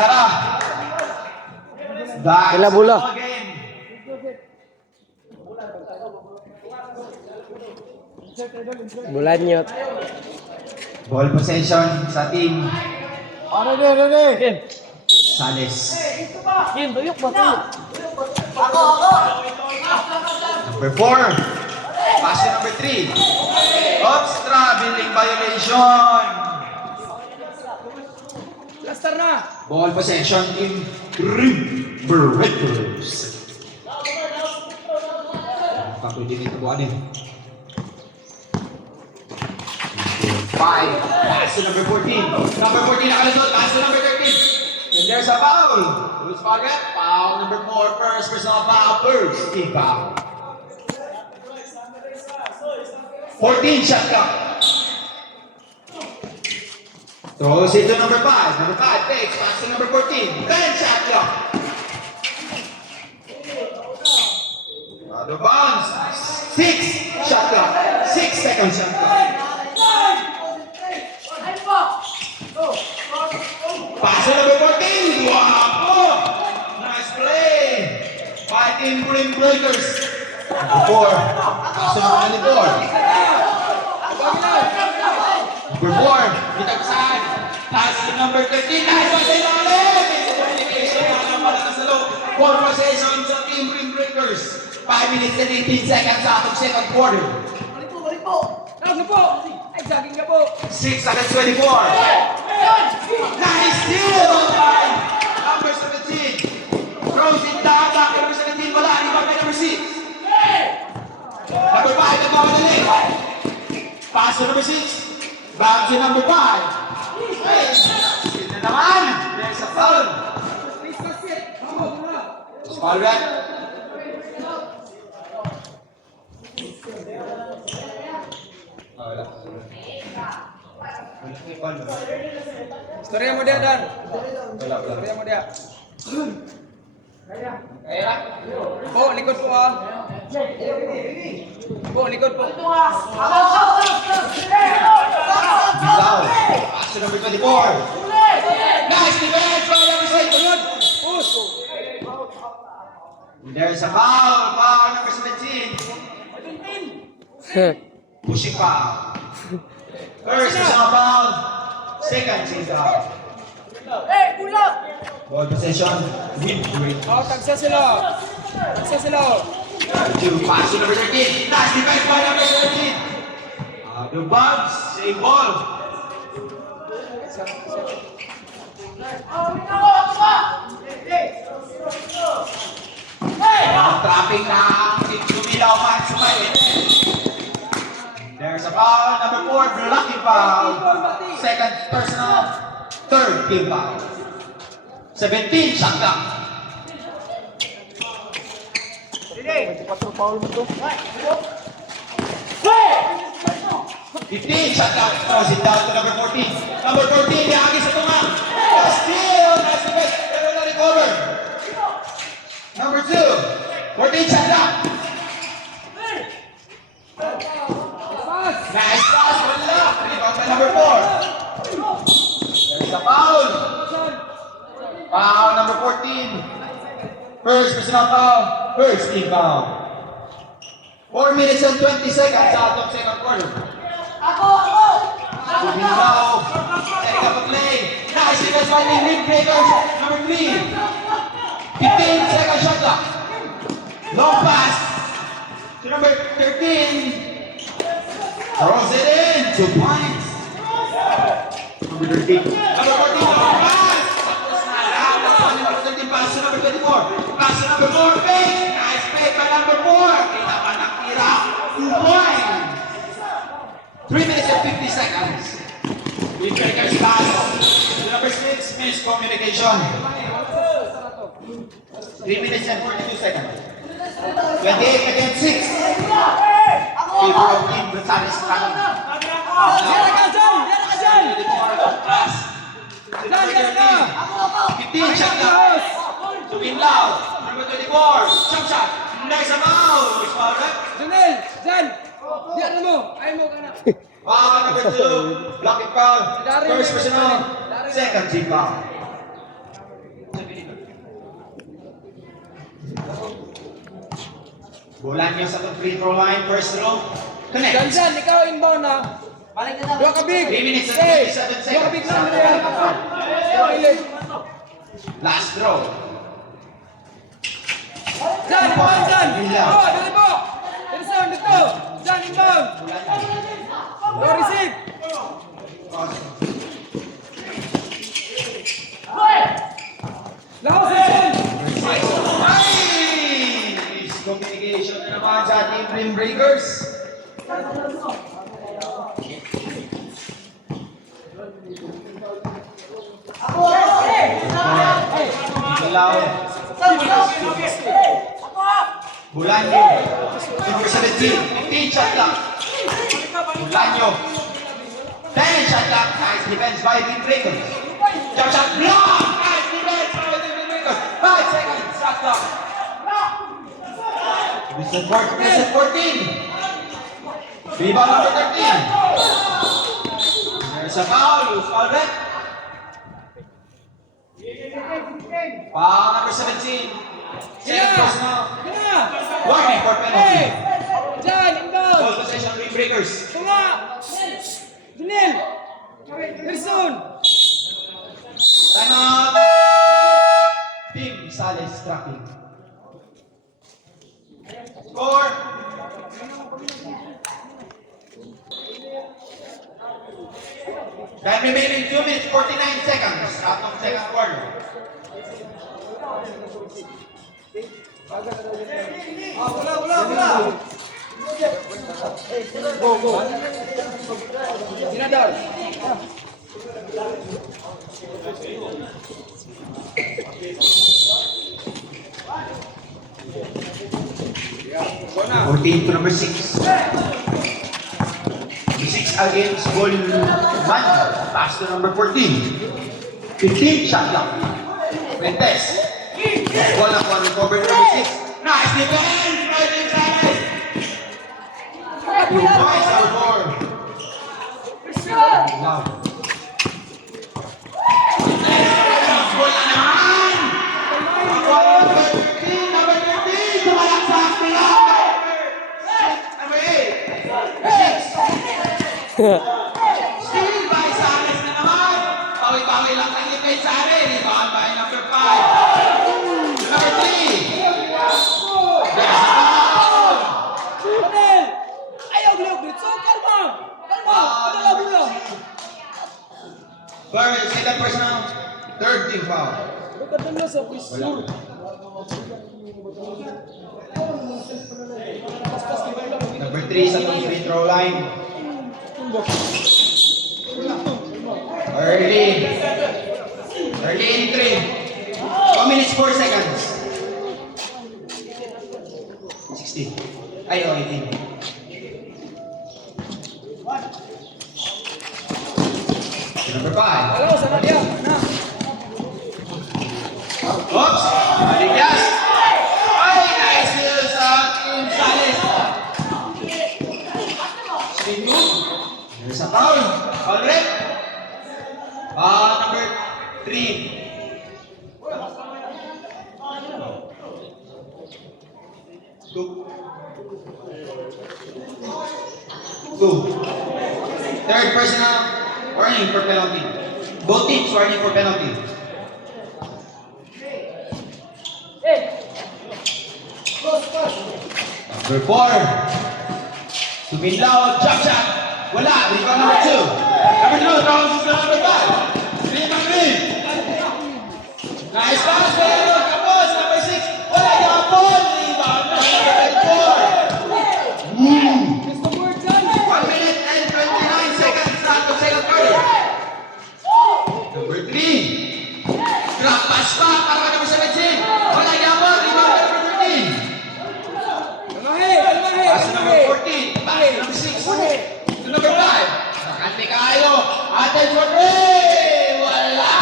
Tara. Kila bola. Bulan nyot. Ball possession sa team Ready. Sales. Game, tuyok ba to? Number 4. Passion number 3. Obstra, building violation. Laster na. Ball possession team Riverheaders. Patuloy din ito buwan eh. 5. Pass to number 14. Number 14 nakalusot. Pass to number 13. And there's a foul. Who's foul yet? Foul number 4. First personal foul. First team foul. 14 shot clock. Throws it to number 5. Number 5 takes. Pass to number 14. 10 shot clock. Out of bounds. 6 shot clock. 6 seconds shot clock. Pass to number 14. Wow! Nice play. Fighting Rim Breakers. Number 4. Pass to number 24. Number 4. Bitag saan. Pass to number 13. Nice one sa ilalim. Communication. Nakakapala na sa loob. 4 possession sa Team Rim Breakers. 5 minutes and 18 seconds out of second quarter. Balik po. Ano po? Ay, jogging ka po. 6 seconds 24. Nice steal by number 17. Throws it down back to number 17. Wala. Rebound by number 6. Number 5 nagmamadali. Pass to number 6. Back to number 5. Steal na naman. There's a foul. Foul back. Storya mo dia, Dan. Storya mo dia. Po, likod po ah. Po, likod po. Bilaw. Pass to number 24. Nice defense by number 6. Push. There's a foul. Foul number 17. Pushing foul. First personal foul. Second team foul. Ball possession. Win break. Oh, tagsa sila. Two. Pass to number 13. Nice defense by number 17. The bounce. Save ball. Trapping na Sumilaw man sumayin. There's a foul. Number 4. Blocking foul. Second personal. Third team foul. 17 shot clock. 15 shot clock. Throws it down to number 14. Number 14, Yagi sa tunga. Steal. That's the best. Pero na recover. Number 2. 14 shot clock. Nice pass. Wala. Rebound by number 4. There's a foul. Foul number 14. First personal foul. First team foul. 4 minutes and 20 seconds out of second quarter. Now, setting up a play. Nice defense by the Rim Breakers. Number 3. 15 second shot clock. Long pass to number 13. Throws it in. 2 points. Number 13. Number 14. Long pass. Number 13 pass to number 24. Pass to number 4. Fake. Nice fake by number 4. Kita pa nakira. 2 points. 3 minutes and 50 seconds. Rim Breakers pass to number 6. Miscommunication. 3 minutes and 42 seconds. 28 against 6. Favor of Team Gonzales coming. Pass. To number 13. 15 shot clock. To Winlaw. Number 24. Jump shot. There's a foul. It's foul, right? Janel, Jan. Di ano mo? Ayaw mo ka na. Foul number 2. Blocking foul. First personal. Second team foul. Bulan niyo sa free throw line. First row. Connect. Janjan, ikaw inbound na. Dua ka big. 3 minutes and Hey, 27 dua ka big seconds. na. Pilit. Last throw. Jan, inbound, Jan. Bila. Oh, dali po. Wilson, dito. Jan, inbound. Go receive. Lahos, Wilson. Ay! Miscommunication na naman sa ating Rim Breakers. Ilaw. Bulanyo. Number 17. 15 shot clock. Bulanyo. 10 shot clock. Nice defense by Rim Breakers. Jump shot block. Nice defense by Rim Breakers. 5 seconds. Shot clock. Vincent 14. Rebound number 13. There's a foul. Loose foul red. Foul number 17. Second personal. Gina. Warning for Hey. penalty. Jan, inbound. Ball possession Rim Breakers. Tunga. Junel. Wilson. Time out. Team Sales tracking. Score. Time remaining 2 minutes 49 seconds. Atong second quarter. Wala. Go. Sinadar. Bona. 14 to number 6. Number 6 against Goldman. Pass to number 14. 15 shot clock. Mentes. Ball up on recover number 6. Nice defense by Team Sales. Nice outboard. Wow. Bola naman! Number 13, number 13, sumalaksak nila! Number 8, 6. Steal by Sares na naman! Pawi-pawi lang ang kay Sares. Rebound by number 5. Number 3. Junel. Ayaw globit. So, kalma. Bola. Burns, second personal. Third team foul. Bukan na sa piso. Number 3 sa free throw line. Early entry. 1 minutes 4 seconds. 16. Ay, 18. Number 5. Halo, sana dia. Nah. Oops! Maliglas! Ay, nice steal sa Team Sales. Spin move. There's a foul. Foul red. Number 3. Two. Third personal. Warning for penalty. Both teams warning for penalty. Number 4. Suminlaw, jump shot. Wala. Rebound number 2. Number 2, throws to number 5. 3-3. Nice pass. Kapos. Number 6. Wala. Kapon. Rebound number 4. Gusto mo dyan. 1 minute and 29 seconds out of second quarter. Number 3. Drop pass pa para number 17. Wala. Kapon. Rebound number 13. Pass to number 14. Pass to number 6. To number 5. Nakante kayo. Atin for 3. Wala.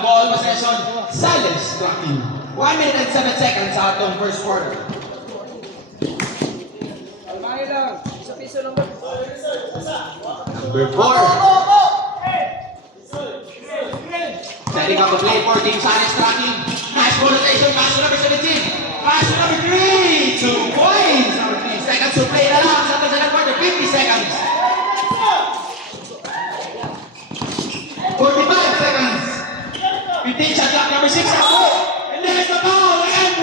Ball possession. Sales tracking. 1 minute and 7 seconds out of first quarter. Kalmahin lang. Piso. Number 4. Setting up a play for Team Sanis tracking. Nice ball rotation. Pass to number 17. Pass to number 3. 2 points. Number 3 seconds to play na lang. Sa second quarter, 50 seconds. 45 seconds. 15 shot clock. Number 6 ako. And there's the ball. And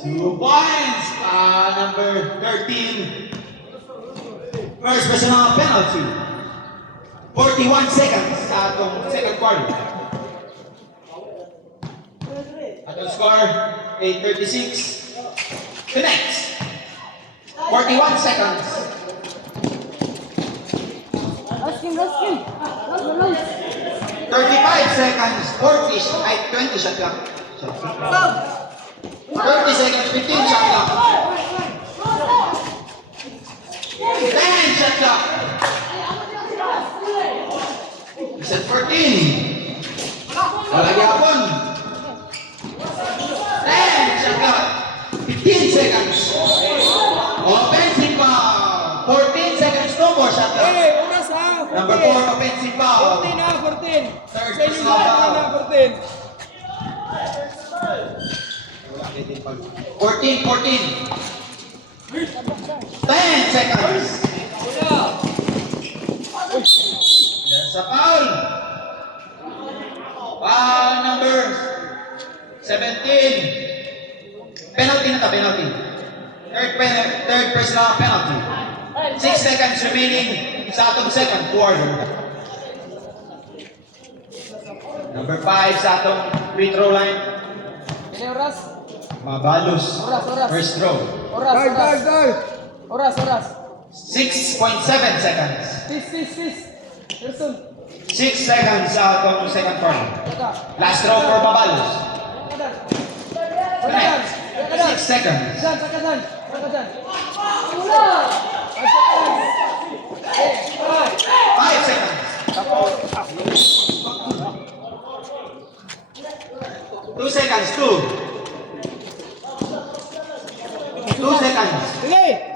1. 2 points. Number 13. First personal penalty. 41 seconds sa atong second quarter. Atong score, 8:36. Connects. 41 seconds. Last game. 35 seconds. 20 shot clock. 30 seconds, 15 shot clock. 10 shot clock. Set 14. Wala yapon. 10 shot clock. 15 seconds. Offensive foul. 14 seconds, no more shot clock. Hey, oras ha. Number 4, offensive foul. 14 na, 14. Third Sa inyo personal foul. na, 14. 14. 10 seconds. There's a foul. Number 17. Penalty na ta, penalty. Third personal penalty. 6 seconds remaining sa atong second quarter. Number 5 sa atong free throw line. Ini oras. Mabalos. Oras. First throw. Oras. Oras. 6.7 seconds. Tis. Person. 6 seconds sa atong second quarter. Teka. Last throw for Mabalos. Kadan. 6 seconds. Sakadan. 5 seconds. 2 seconds. 2 seconds. Sige.